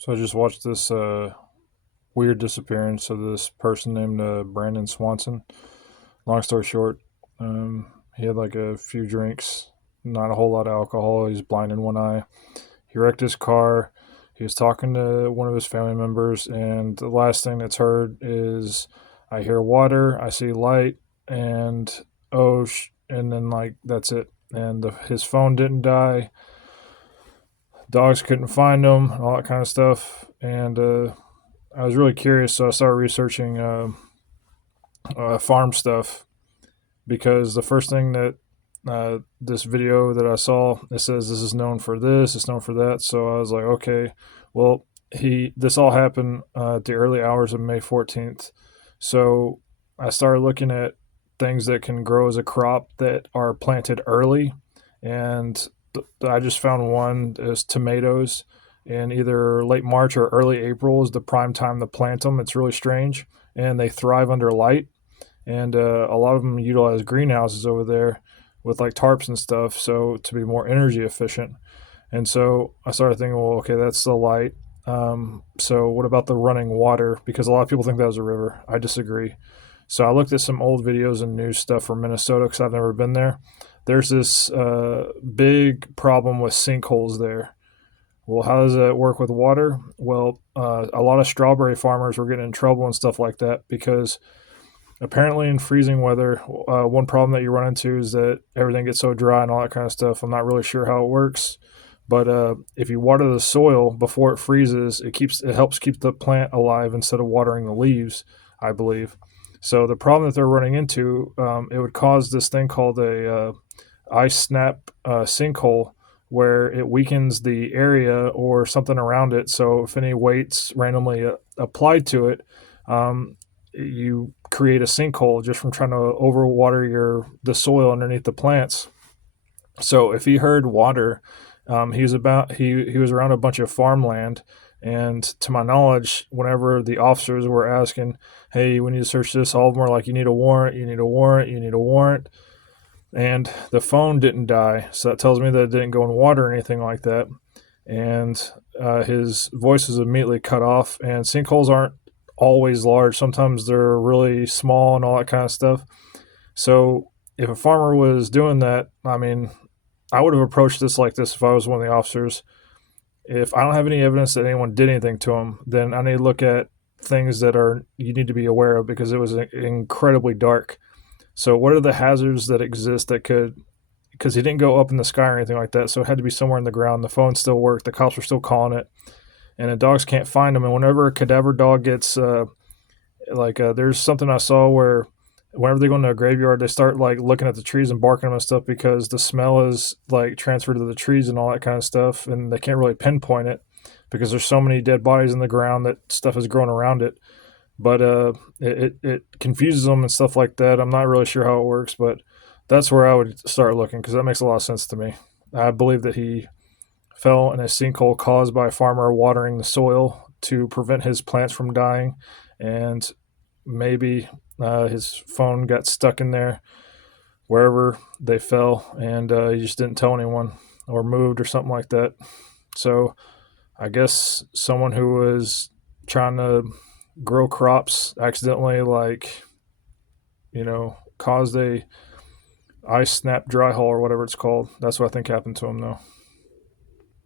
So I just watched this weird disappearance of this person named Brandon Swanson. Long story short, he had like a few drinks, not a whole lot of alcohol. He's blind in one eye. He wrecked his car. He was talking to one of his family members, and the last thing that's heard is, "I hear water, I see light, and and then like that's it." And his phone didn't die. Dogs couldn't find him, all that kind of stuff. And I was really curious, so I started researching farm stuff because the first thing that this video that I saw, it says this is known for this, it's known for that. So I was like, okay, well, this all happened at the early hours of May 14th. So I started looking at things that can grow as a crop that are planted early, and I just found one is tomatoes. In either late March or early April is the prime time to plant them. It's really strange, and they thrive under light. And a lot of them utilize greenhouses over there with like tarps and stuff, so to be more energy efficient. And so I started thinking, well, okay, that's the light. So what about the running water? Because a lot of people think that was a river. I disagree. So I looked at some old videos and news stuff from Minnesota because I've never been there. There's this big problem with sinkholes there. Well, how does that work with water? Well, a lot of strawberry farmers were getting in trouble and stuff like that because apparently in freezing weather, one problem that you run into is that everything gets so dry and all that kind of stuff. I'm not really sure how it works, but if you water the soil before it freezes, it helps keep the plant alive instead of watering the leaves, I believe. So the problem that they're running into, it would cause this thing called a ice snap sinkhole, where it weakens the area or something around it. So if any weight's randomly applied to it, you create a sinkhole just from trying to overwater the soil underneath the plants. So if he heard water, he was around a bunch of farmland, and to my knowledge, whenever the officers were asking, "Hey, we need to search this," all of them were like, "You need a warrant, you need a warrant, you need a warrant." And the phone didn't die, so that tells me that it didn't go in water or anything like that. And his voice was immediately cut off. And sinkholes aren't always large; sometimes they're really small and all that kind of stuff. So if a farmer was doing that, I mean, I would have approached this like this if I was one of the officers. If I don't have any evidence that anyone did anything to him, then I need to look at things that are you need to be aware of because it was incredibly dark. So, what are the hazards that exist that could? Because he didn't go up in the sky or anything like that, so it had to be somewhere in the ground. The phone still worked. The cops were still calling it, and the dogs can't find him. And whenever a cadaver dog gets, there's something I saw where whenever they go into a graveyard, they start like looking at the trees and barking them and stuff because the smell is like transferred to the trees and all that kind of stuff, and they can't really pinpoint it because there's so many dead bodies in the ground that stuff is growing around it. But it confuses them and stuff like that. I'm not really sure how it works, but that's where I would start looking because that makes a lot of sense to me. I believe that he fell in a sinkhole caused by a farmer watering the soil to prevent his plants from dying, and maybe his phone got stuck in there wherever they fell, and he just didn't tell anyone or moved or something like that. So I guess someone who was trying to grow crops accidentally, like, caused a ice snap dry hole or whatever it's called. That's what I think happened to him, though.